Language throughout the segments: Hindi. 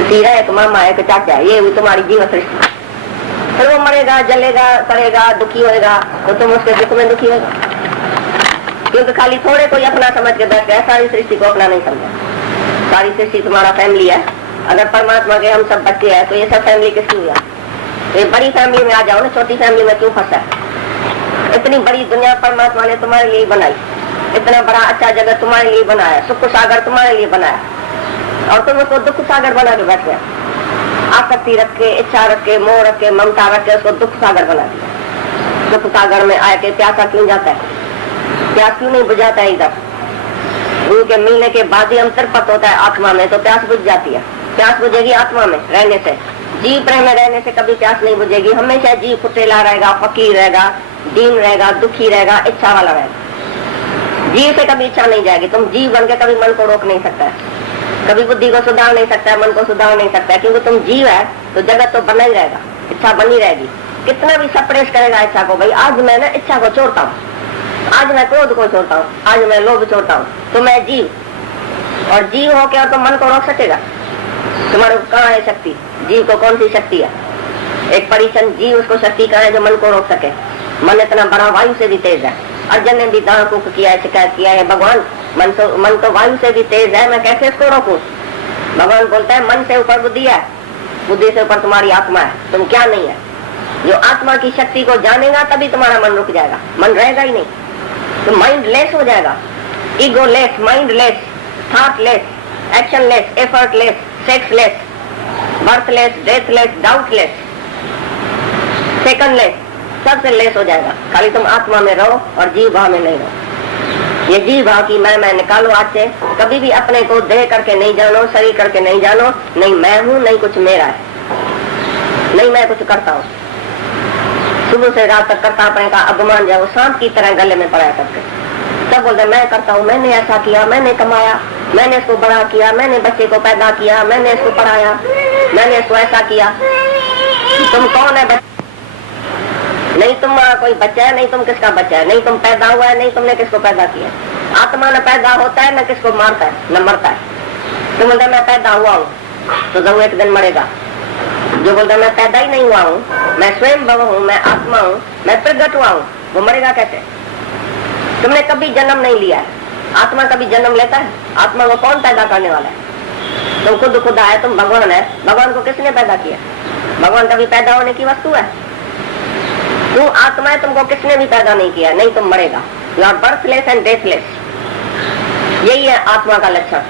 तीरा एक मामा एक चाचा, ये हुई तुम्हारी जीवन सृष्टि। फिर वो मरेगा, जलेगा, करेगा, दुखी होएगा, तो तुम उसके दुख में दुखी होगा, क्योंकि खाली थोड़े कोई अपना समझ के बैठ गया, सारी सृष्टि को अपना नहीं समझा। सारी सृष्टि तुम्हारा फैमिली है। अगर परमात्मा के हम सब बच्चे हैं तो ये सब फैमिली किसकी हुआ? ये बड़ी फैमिली में आ जाओ ना, छोटी फैमिली में क्यों फंसा? इतनी बड़ी दुनिया परमात्मा ने तुम्हारे लिए बनाई, इतना बड़ा अच्छा जगत तुम्हारे लिए बनाया, सुख सागर तुम्हारे लिए बनाया, और तुम उसको दुख सागर बना के बैठ गया। आसक्ति रख के, इच्छा रख के, मोह रख के, ममता रख के उसको दुख सागर बना दिया। दुख सागर में आके प्यासा क्यों जाता है? प्यास क्यों नहीं बुझाता है? इधर गुरु के मिलने के बाद ही हम तृप्त होता है आत्मा में, तो प्यास बुझ जाती है। प्यास बुझेगी आत्मा में रहने से, जीव प्रेम में रहने से कभी प्यास नहीं बुझेगी। हमेशा जीव कुटेला रहेगा, फकीर रहेगा, दीन रहेगा, दुखी रहेगा, इच्छा वाला रहेगा। जीव से कभी इच्छा नहीं जाएगी। तुम जीव बन के कभी मन को रोक नहीं सकता है, कभी बुद्धि को सुधार नहीं सकता है, मन को सुधार नहीं सकता है, क्योंकि तुम जीव है तो जगत तो बना ही रहेगा, इच्छा बनी रहेगी। कितना भी सप्रेस करेगा इच्छा को, भाई आज मैं ना इच्छा को छोड़ता हूँ, आज मैं क्रोध को छोड़ता हूँ, आज मैं लोभ छोड़ता हूँ, तो मैं जीव। और जीव हो के और तुम मन को रोक सकेगा? तुम्हारे कहाँ है शक्ति? जीव को कौन सी शक्ति है? एक परिचन्न जीव, उसको शक्ति कहाँ है जो मन को रोक सके? मन इतना बड़ा वायु से भी तेज है। अर्जुन ने भी दांत कुक किया है, शिकायत किया है, भगवान मन तो वायु से भी तेज है, मैं कैसे इसको रोकूं? भगवान बोलता है मन से ऊपर बुद्धि है, बुद्धि से ऊपर तुम्हारी आत्मा है, तुम क्या नहीं है। जो आत्मा की शक्ति को जानेगा तभी तुम्हारा मन रुक जाएगा, मन रहेगा ही नहीं, तो माइंड लेस हो जाएगा। Ego less, mind less, thought less, action less, effort less, sex less, birth less, death less, doubt less, second less, सबसे लेस हो जाएगा। खाली तुम आत्मा में रहो और जीव भाव में नहीं रहो। ये जीव भाव की मैं निकालो आज से। कभी भी अपने को देह करके नहीं जानो, शरीर करके नहीं जानो, नहीं मैं हूँ, नहीं कुछ मेरा है, नहीं मैं कुछ करता हूँ। सुबह से रात तक करता अपने का अभिमान जो सांप की तरह गले में पड़ा करके सब बोलते मैं करता हूँ, मैंने ऐसा किया, मैंने कमाया, मैंने इसको बड़ा किया, मैंने बच्चे को पैदा किया, मैंने इसको पढ़ाया, मैंने इसको ऐसा किया। तुम कौन है? नहीं तुम कोई बच्चा है, नहीं तुम किसका बच्चा है, नहीं तुम पैदा हुआ है, नहीं तुमने किसको पैदा किया। आत्मा न पैदा होता है, न किसको मारता है, न मरता है। तुम बोलते मैं पैदा हुआ हूँ तो जरूर एक दिन मरेगा। जो बोलता मैं पैदा ही नहीं हुआ हूँ, मैं स्वयं भव हूँ, मैं आत्मा हूँ, मैं प्रगट हुआ हूँ, वो मरेगा कैसे? तुमने कभी जन्म नहीं लिया है। आत्मा कभी जन्म लेता है? आत्मा को कौन पैदा करने वाला है? तुम खुद आए, तुम भगवान है। भगवान को किसने पैदा किया? भगवान कभी पैदा होने की वस्तु है? तू आत्मा है, तुमको किसने भी पैदा नहीं किया, नहीं तुम मरेगा। You are birthless and deathless. यही है आत्मा का लक्षण।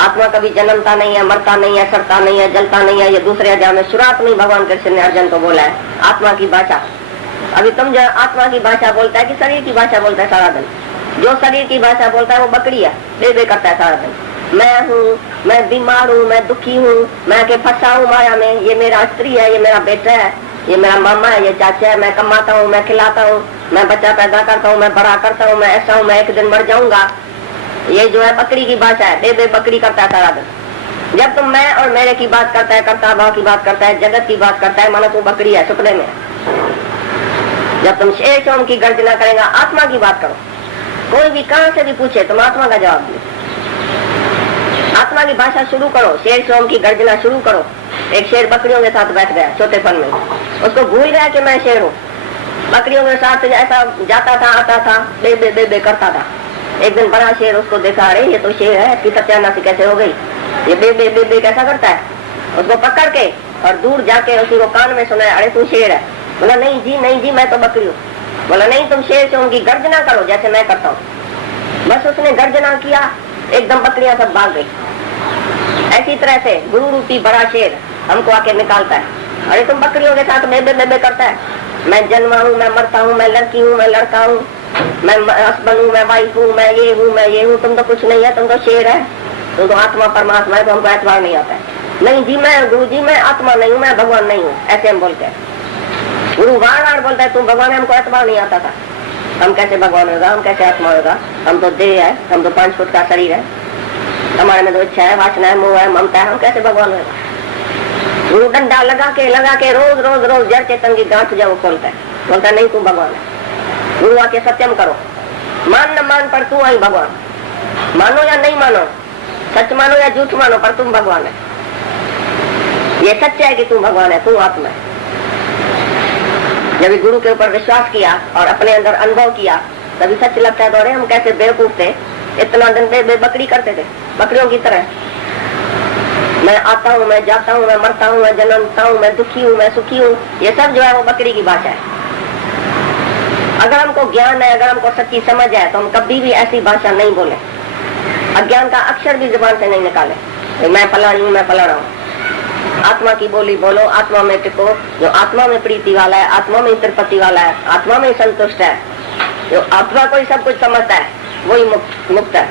आत्मा कभी जन्मता नहीं है, मरता नहीं है, सड़ता नहीं है, जलता नहीं है। ये दूसरे अध्याय में शुरुआत में भगवान कृष्ण ने अर्जुन को बोला है आत्मा की भाषा। अभी तुम जो आत्मा की भाषा बोलता है कि शरीर की भाषा बोलता है सारा दिन? जो शरीर की भाषा बोलता है वो बकरी है, बे करता है सारा दिन। मैं हूँ, मैं बीमार हूँ, मैं दुखी हूँ, मैं के फंसा हूँ माया में, ये मेरा स्त्री है, ये मेरा बेटा है, ये मेरा मामा है, ये चाचा है, मैं कमाता हूँ, मैं खिलाता हूँ, मैं बच्चा पैदा करता हूँ, मैं बड़ा करता हूँ, मैं ऐसा हूँ, मैं एक दिन मर जाऊंगा। ये जो है बकरी की भाषा है, बे बकरी करता है सारा दिन। जब तुम मैं और मेरे की बात करता है, कर्ता भाव की बात करता है, जगत की बात करता है, मानो तू बकरी है, सुपने में। जब तुम शेर सोम की गर्जना करेगा, आत्मा की बात करो। कोई भी कहां से भी पूछे तुम आत्मा का जवाब दो। आत्मा की भाषा शुरू करो, शेर सोम की गर्जना शुरू करो। एक शेर बकरियों के साथ बैठ गया छोटे फन में, उसको भूल गया कि मैं शेर हूँ। बकरियों के साथ ऐसा जाता था, आता था, बे बे बे बे करता था। एक दिन बड़ा शेर उसको देखा, अरे ये तो शेर है, इसकी सत्यानाशी कैसे हो गई, ये बे बे बे बे कैसा करता है। उसको पकड़ के और दूर जाके उसी को कान में सुनाया, अरे तू शेर है। बोला नहीं जी मैं तो बकरी हूँ। बोला नहीं तुम शेर से उनकी गर्जना करो जैसे मैं करता हूँ। बस उसने गर्जना किया, एकदम बकरियां सब भाग गई। ऐसी तरह से गुरु रूपी बड़ा शेर हमको आके निकालता है, अरे तुम बकरियों के साथ बेबे करता है। मैं जन्मा हूँ, मैं मरता हूँ, मैं लड़की हूँ, मैं लड़का हूँ, मैं हस्बैंड हूँ, मैं वाइफ हूँ, मैं ये हूँ, मैं ये हूँ। तुम तो कुछ नहीं है, तुम तो शेर है, तुम तो आत्मा परमात्मा है, तो हमको एतबार नहीं आता है। नहीं जी मैं गुरु जी मैं आत्मा नहीं हूँ, मैं भगवान नहीं हूँ, ऐसे हम बोलते हैं। गुरु बार बोलता है तुम भगवान है, हमको एतबार नहीं आता था। हम कैसे भगवान होगा, हम कैसे आत्मा होगा, हम तो देह है, हम तो 5 फुट का शरीर है, हमारे में तो इच्छा है, वासना है, मोह है, ममता है, हम कैसे भगवान होगा। गुरु डंडा लगा के रोज रोज रोज जड़ चेतन की गांठ जो खोलता है, बोलता है नहीं तू भगवान है। गुरु आके सत्यम करो, मान न मान पर तू आई भगवान, मानो या नहीं मानो, सच मानो या झूठ मानो, पर तुम भगवान है। ये सच है कि तू भगवान है, तू आत्मा है। जब गुरु के ऊपर विश्वास किया और अपने अंदर अनुभव किया तभी सच लगता है। तो अरे हम कैसे बेवकूफ थे, इतना दिन बकरी करते थे, बकरियों की तरह। मैं आता हूँ, मैं जाता हूँ, मैं मरता हूँ, मैं जन्मता हूँ, मैं दुखी हूँ, मैं सुखी हूँ, ये सब जो है वो बकरी की भाषा है। अगर हमको ज्ञान है, अगर हमको सच्ची समझ है तो हम कभी भी ऐसी भाषा नहीं बोले, अज्ञान का अक्षर भी जुबान से नहीं निकाले। मैं फलानी हूँ, मैं फलाना हूँ। आत्मा की बोली बोलो, आत्मा में टिको। जो आत्मा में प्रीति वाला है, आत्मा में तृप्ति वाला है, आत्मा में संतुष्ट है, जो आत्मा को ही सब कुछ समझता है वही मुक्त है।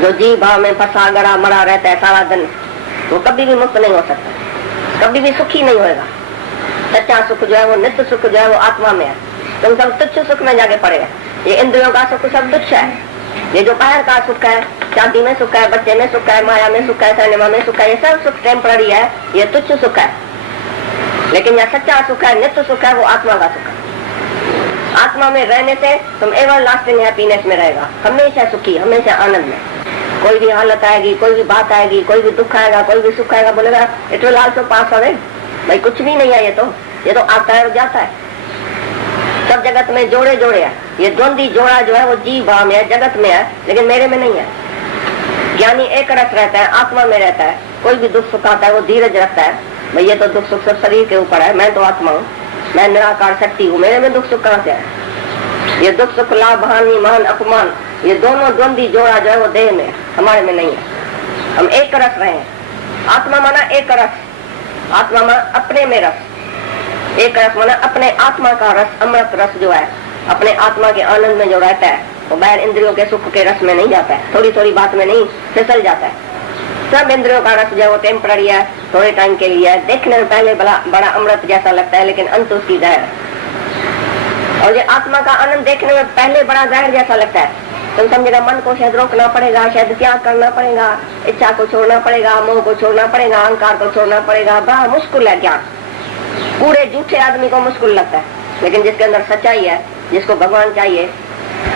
जो जीव भाव में फंसा गड़ा मरा रहता है सारा दिन, वो कभी भी मुक्त नहीं हो सकता, कभी भी सुखी नहीं होगा। सच्चा सुख जो है वो, नित्य सुख जो है वो आत्मा में है। तुम सब तुच्छ सुख में जाके पड़ेगा। ये इंद्रियों का सुख सब तुच्छ है। ये जो बाहर का सुख है, शादी में सुख है, बच्चे में सुख है, माया में सुख है, सिनेमा में सुख है, ये सब सुख टेम्पररी है, ये तुच्छ सुख है। लेकिन यह सच्चा सुख है, नित्य सुख है, वो आत्मा का सुख है। आत्मा में रहने से तुम एवर लास्टिंग हैप्पीनेस में रहेगा, हमेशा सुखी, हमेशा आनंद में। कोई भी हालत आएगी, कोई भी बात आएगी, कोई भी दुख आएगा, कोई भी सुख आएगा, बोलेगा it will also pass away. भाई कुछ भी नहीं है, ये तो आता है और जाता है। सब जगत में जोड़े जोड़े है। ये द्वंद्वी जोड़ा जो है वो जीव भाव में है, जगत में है, लेकिन मेरे में नहीं है। ज्ञानी एक रस रहता है, आत्मा में रहता है। कोई भी दुख सुख आता है वो धीरज रखता है। भाई ये तो दुख सुख सब शरीर के ऊपर है, मैं तो आत्मा हूँ, मैं निराकार शक्ति हूँ, मेरे में दुख सुख कहाँ से है? ये दुख सुख, लाभ हानि, मान अपमान, ये दोनों द्वंद्वी जोड़ा जो है वो देह में है, हमारे में नहीं है। हम एक रस रहे हैं। आत्मा माना एक रस, आत्मा माना अपने में रस। एक रस माना अपने आत्मा का रस, अमृत रस जो है अपने आत्मा के आनंद में जो रहता है वो बाहर इंद्रियों के सुख के रस में नहीं जाता है, थोड़ी थोड़ी बात में नहीं फिसल जाता है। सब इंद्रियों का रस जो है वो टेम्पररी है, थोड़े टाइम के लिए है। देखने में पहले बड़ा अमृत जैसा लगता है, लेकिन अंत उसकी जहर है। और ये आत्मा का आनंद देखने में पहले बड़ा जहर जैसा लगता है। तुम समझेगा मन को शायद रोकना पड़ेगा, शायद त्याग करना पड़ेगा, इच्छा को छोड़ना पड़ेगा, मोह को छोड़ना पड़ेगा, अहंकार को छोड़ना पड़ेगा। बड़ा मुश्किल है ज्ञान, पूरे झूठे आदमी को मुश्किल लगता है। लेकिन जिसके अंदर सच्चाई है, जिसको भगवान चाहिए,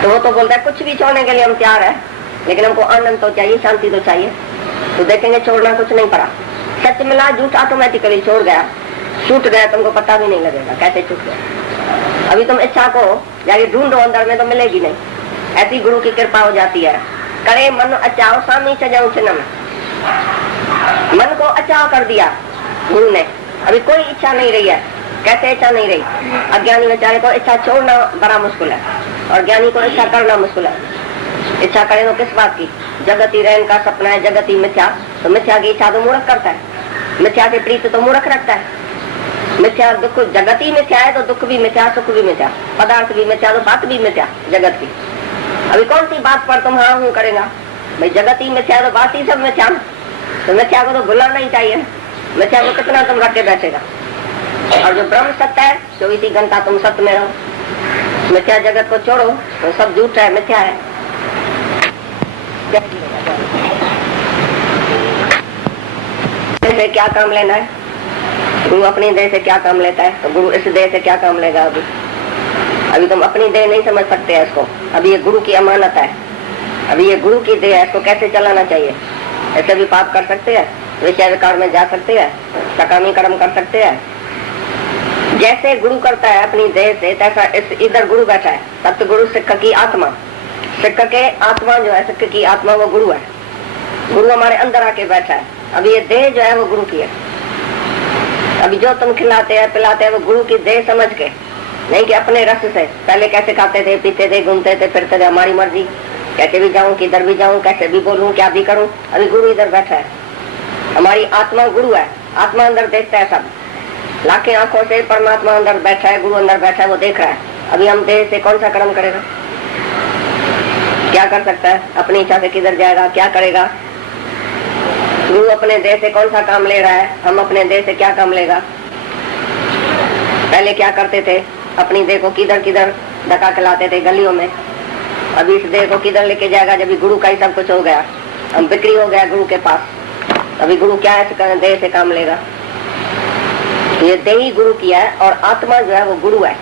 तो वो तो बोलता है कुछ भी छोड़ने के लिए हम तैयार है, लेकिन हमको आनंद तो चाहिए, शांति तो चाहिए। तो देखेंगे छोड़ना कुछ नहीं पड़ा। सच मिला, झूठ ऑटोमेटिकली छोड़ गया, छूट गया, तुमको पता भी नहीं लगेगा कैसे छूट गया। अभी तुम इच्छा को जाके ढूंढो अंदर में तो मिलेगी नहीं। ऐसी गुरु की कृपा हो जाती है। करे मन अचाओ सामी सजाऊ चिन्ह, मन को अचाओ कर दिया गुरु ने। अभी कोई इच्छा नहीं रही है। कैसे इच्छा नहीं रही? अज्ञानी बेचारे को इच्छा छोड़ना बड़ा मुश्किल है और ज्ञानी को इच्छा करना मुश्किल है। इच्छा करे तो किस बात की? जगत ही रहन का सपना है, जगत ही मिथ्या, तो मिथ्या की इच्छा तो मूर्ख करता है, मिथ्या के प्रीत तो मूर्ख रखता है। मिथ्या दुख, जगत ही मिथ्या है तो दुख भी मिथ्या, सुख भी मिथ्या, पदार्थ भी मिथ्या तो बात भी मिथ्या जगत की। अभी कौन सी बात पर तुम हाँ हूँ करेगा? भाई जगत ही मिथ्या तो बात ही सब मिथ्या, तो मिथ्या को तो भुलाना ही चाहिए। मिथ्या को कितना तुम रख के बैठेगा? और जो ब्रह्म सत्य है 24 घंटा तुम सत्य में रहो। मिथ्या जगत को छोड़ो तो सब झूठ है, मिथ्या है। से क्या काम लेना है? गुरु अपनी देह से क्या काम लेता है, तो गुरु इस देह से क्या काम लेगा? अभी तुम अपनी देह नहीं समझ सकते हैं इसको। अभी ये गुरु की अमानत है, अभी ये गुरु की देह है, इसको कैसे चलाना चाहिए। ऐसे भी पाप कर सकते हैं, विषय विकार में जा सकते हैं, सकामी कर्म कर सकते हैं। जैसे गुरु करता है अपनी देह से, तैसा इधर गुरु बैठा है। सतगुरु सिक्ख की आत्मा, सिक्ख के आत्मा जो है, सिक्ख की आत्मा वो गुरु है। गुरु हमारे अंदर आके बैठा है। अभी ये देह जो है वो गुरु की है। अभी जो तुम खिलाते हैं पिलाते हैं वो गुरु की देह समझ के, नहीं कि अपने रस से। पहले कैसे खाते थे, पीते थे, घूमते थे, फिरते थे, हमारी मर्जी, कैसे भी जाऊं, किधर भी जाऊं, कैसे भी बोलूं, क्या भी करूं। अभी गुरु इधर बैठा है, हमारी आत्मा गुरु है। आत्मा अंदर देखता है सब, लाखें आंखों से परमात्मा अंदर बैठा है, गुरु अंदर बैठा है, वो देख रहा है। अभी हम देह से कौन सा कर्म करेगा? क्या कर सकता है? अपनी इच्छा से किधर जाएगा, क्या करेगा? गुरु अपने देह से कौन सा काम ले रहा है, हम अपने देह से क्या काम लेगा? पहले क्या करते थे? अपनी देह को किधर किधर धक्का खिलाते थे गलियों में। अभी इस देह को किधर लेके जाएगा जब गुरु का ही सब कुछ हो गया, हम बिक्री हो गया गुरु के पास। अभी गुरु क्या है देह से काम लेगा? ये देह ही गुरु की है और आत्मा जो है वो गुरु है।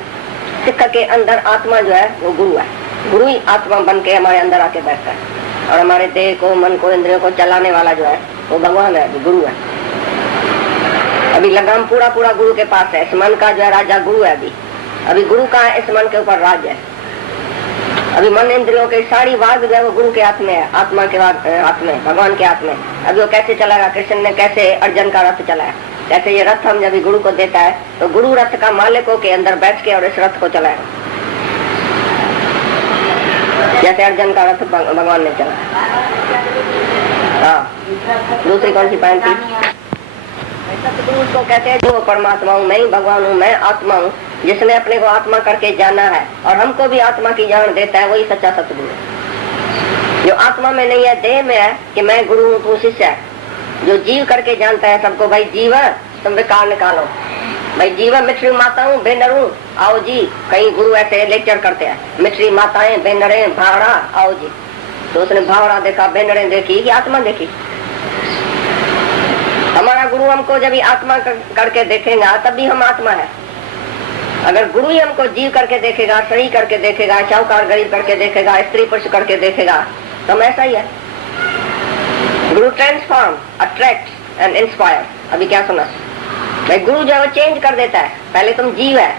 सिक्ख के अंदर आत्मा जो है वो गुरु है। गुरु ही आत्मा बन के हमारे अंदर आके बैठता है और हमारे देह को, मन को, इंद्रियों को चलाने वाला जो है वो भगवान है, गुरु है। अभी लगाम पूरा पूरा गुरु के पास है। इस मन का जो है राजा गुरु है। अभी गुरु का इस मन के ऊपर राज है। अभी मन इंद्रियों के सारी वाग जो है वो गुरु के हाथ में है, आत्मा के हाथ में, भगवान के हाथ में। अभी वो कैसे चलाएगा? कृष्ण ने कैसे अर्जुन का रथ चलाया, जैसे ये रथ हम जब गुरु को देता है तो गुरु रथ का मालिकों के अंदर बैठ के और इस रथ को चलाएगा, जैसे अर्जुन का रथ भगवान ने चलाया। हाँ, दूसरी कौन सी पॉइंट थी? सतगुरु को कहते हैं जो परमात्मा हूँ, मैं ही भगवान हूँ, मैं आत्मा हूँ, जिसने अपने को आत्मा करके जाना है और हमको भी आत्मा की जान देता है, वही सच्चा सतगुरु है। जो आत्मा में नहीं है, देह में है कि मैं गुरु हूँ तू शिष्य है। जो जीव करके जानता है सबको, भाई जीव तुम विकार निकालो, भाई जीव मिठरी माता हूँ बेनर हूँ, आओ जी। कई गुरु ऐसे लेक्चर करते हैं, मिठरी माताएं बेनरे भावरा आओ जी। तो उसने भावरा देखा, बेनरे देखी कि आत्मा देखी? हमारा गुरु हमको जब आत्मा करके देखेगा तभी हम आत्मा है। अगर गुरु ही हमको जीव करके देखेगा, सही करके देखेगा, शाहूकार गरीब करके देखेगा, स्त्री पुरुष करके देखेगा, तो हम ऐसा ही है। गुरु ट्रांसफॉर्म, अट्रैक्ट एंड इंस्पायर। अभी क्या सुना भाई? गुरु जो है वो चेंज कर देता है। पहले तुम जीव है,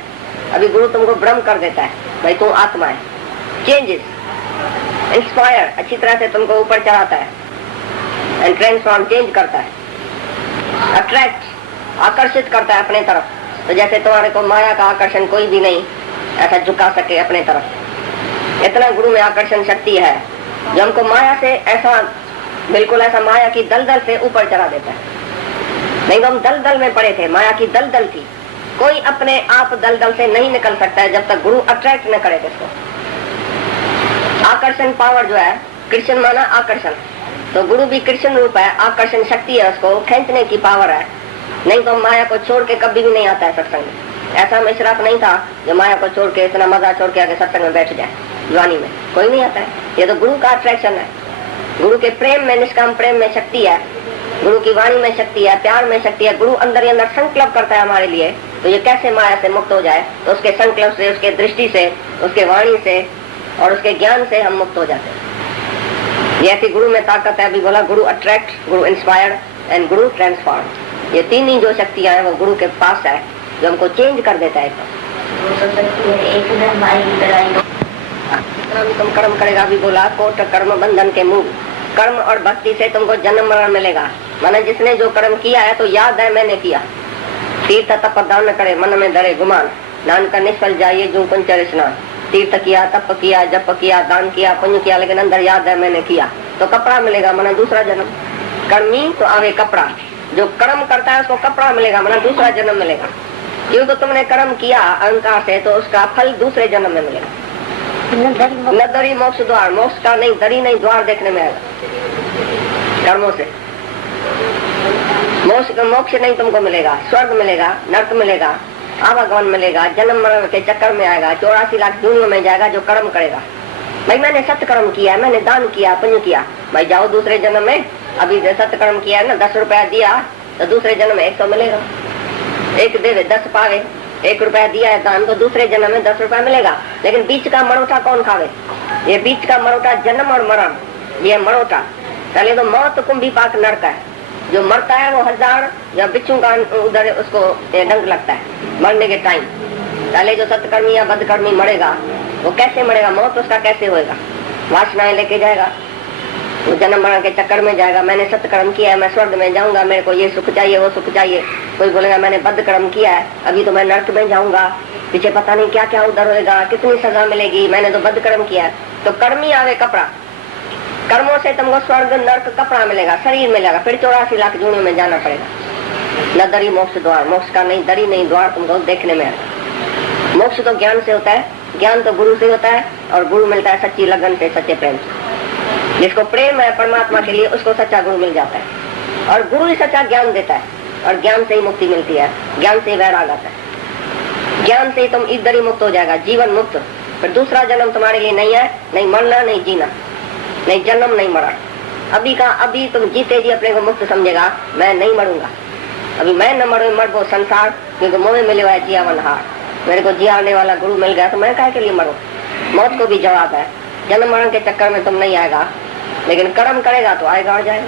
अभी गुरु तुमको ब्रह्म कर देता है, भाई तुम आत्मा है। चेंजेस, इंस्पायर, अच्छी तरह से तुमको ऊपर चढ़ाता है, एंड ट्रांसफॉर्म, चेंज करता है। अट्रैक्ट, आकर्षित करता है अपने तरफ। तो जैसे तुम्हारे को माया का आकर्षण कोई भी नहीं ऐसा झुका सके अपने तरफ, इतना गुरु में आकर्षण शक्ति है जो हमको माया से ऐसा, बिल्कुल ऐसा माया की दलदल से ऊपर चढ़ा देता है। नहीं तो हम दलदल में पड़े थे, माया की दलदल थी। कोई अपने आप दलदल से नहीं निकल सकता है जब तक गुरु अट्रैक्ट न करे इसको। आकर्षण पावर जो है, कृष्ण माना आकर्षण, तो गुरु भी कृष्ण रूप है, आकर्षण शक्ति है, उसको खींचने की पावर है। नहीं तो माया को छोड़ के कभी भी नहीं आता है सत्संग। ऐसा मिश्राप नहीं था जो माया को छोड़ के, इतना मजा छोड़ के आगे सत्संग में बैठ जाए, जवानी में कोई नहीं आता है। ये तो गुरु का अट्रैक्शन है। गुरु के प्रेम में, निष्काम प्रेम में शक्ति है, गुरु की वाणी में शक्ति है, प्यार में शक्ति है। गुरु अंदर ही अंदर संकल्प करता है हमारे लिए, तो ये कैसे माया से मुक्त हो जाए? तो उसके संकल्प से, उसके दृष्टि से, उसके वाणी से और उसके ज्ञान से हम मुक्त हो जाते हैं। ये ऐसी गुरु में ताकत है। अभी बोला गुरु attract, Guru inspire and Guru transform. ये तीन ही जो शक्तियां हैं वो गुरु के पास है, जो हमको चेंज कर देता है। जितना भी तुम कर्म करेगा, भी बोला कोट कर्म बंधन के मूल। कर्म और भक्ति से तुमको जन्म मरण मिलेगा। माने जिसने जो कर्म किया है तो याद है मैंने किया। तीर्थ तप दान करे, मन में डरे गुमान, नानक निष्फल जाइए जो कुंचर स्नान। तीर्थ किया, तप किया, जप किया, दान किया, पुण्य किया, लेकिन अंदर याद है मैंने किया, तो कपड़ा मिलेगा, माना दूसरा जन्म। कर्मी तो आवे कपड़ा, जो कर्म करता है उसको कपड़ा मिलेगा, माना दूसरा जन्म मिलेगा। क्यों? तो तुमने कर्म किया अहंकार से, तो उसका फल दूसरे जन्म में मिलेगा। न दरी मोक्ष द्वार, मोक्ष का नहीं, दरी नहीं, द्वार देखने में आएगा कर्मों से। मोक्ष नहीं तुमको मिलेगा, स्वर्ग मिलेगा, नर्क मिलेगा, आवागमन मिलेगा, जन्म मरण के चक्कर में आएगा, 84 लाख दुनिया में जाएगा जो कर्म करेगा। भाई मैंने सत्कर्म किया, मैंने दान किया, पुण्य किया, भाई जाओ दूसरे जन्म में। अभी सत्कर्म किया है ना, 10 रुपया दिया तो दूसरे जन्म में 100 मिलेगा। एक देवे 10 पावे, 1 रुपया दिया है दान, तो दूसरे जन्म में 10 रुपया मिलेगा। लेकिन बीच का मरोटा कौन खावे? ये बीच का मरोटा जन्म और मरण, ये मरोटा। पहले तो मौत कुंभी पाक नरक है, जो मरता है वो 1000 या बिच्छू का उधर उसको डंक लगता है मरने के टाइम। पहले जो सत्कर्मी या बदकर्मी मरेगा वो कैसे मरेगा? मौत उसका कैसे होएगा? वासनाएं लेके जाएगा, वो जन्म मरण के चक्कर में जाएगा। मैंने सत्कर्म किया है, मैं स्वर्ग में जाऊंगा, मेरे को ये सुख चाहिए, वो सुख चाहिए। कोई बोलेगा मैंने बदकर्म किया है, अभी तो मैं नरक में जाऊंगा, पीछे पता नहीं क्या क्या उधर होएगा, कितनी सजा मिलेगी, मैंने तो बदकर्म किया है। तो कर्मी आवे कपड़ा, कर्मों से तुमको स्वर्ग नरक कपड़ा मिलेगा, शरीर मिलेगा, फिर 84 लाख जूनियों में जाना पड़ेगा। न दरी मोक्ष द्वार, मोक्ष का नहीं, दरी नहीं, द्वार तुमको देखने में आएगा। मोक्ष तो ज्ञान से होता है, ज्ञान तो गुरु से होता है, और गुरु मिलता है सच्ची लगन से, सच्चे प्रेम से। जिसको प्रेम है परमात्मा के लिए, उसको सच्चा गुरु मिल जाता है, और गुरु ही सच्चा ज्ञान देता है, और ज्ञान से ही मुक्ति मिलती है, ज्ञान से ही वैराग आता है। ज्ञान से ही तुम इधर ही मुक्त हो जाएगा, जीवन मुक्त। फिर दूसरा जन्म तुम्हारे लिए नहीं है, नहीं मरना, नहीं जीना, नहीं जन्म, नहीं मरण। अभी का अभी तुम जीते जी अपने को मुक्त समझेगा, मैं नहीं मरूंगा, अभी मैं न मरू, मर वो संसार, क्योंकि मोह मिले हुआ है जियावन हार। मेरे को जियाने वाला गुरु मिल गया तो मैं काहे के लिए मरूं? मौत को भी जवाब है, जन्म मरण के चक्कर में तुम नहीं आएगा, लेकिन कर्म करेगा तो आएगा और जाएगा।